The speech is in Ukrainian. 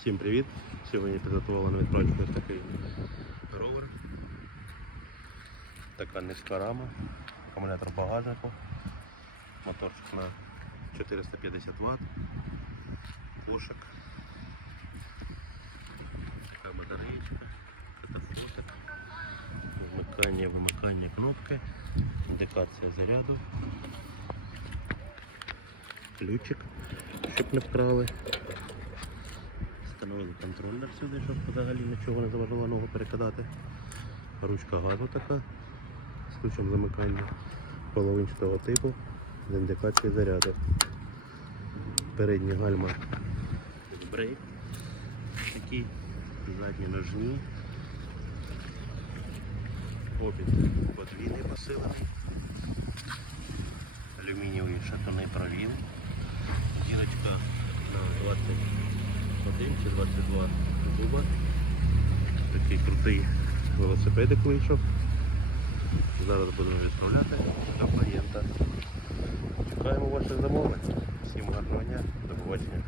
Всім привіт! Сьогодні підготували на відправку ось такий ровер. Така низька рама, акумулятор багажнику, моторчик на 450 Вт, кошик, така батареєчка, катафотик, вмикання, вимикання кнопки, індикація заряду, ключик, щоб не вкрали. Контролер сюди, щоб взагалі нічого не заважало ногу перекидати. Ручка газу така з ключом замикання половинчатого типу з індикацією заряду. Передні гальма брейк такі, задні ножні. Опіт подвійний посилений. Алюмінієві шатуни 21 чи 22 зуба. Такий крутий велосипедик вийшов. Зараз будемо відправляти до клієнта. Чекаємо ваших замовлень. Всім гарного дня, до побачення.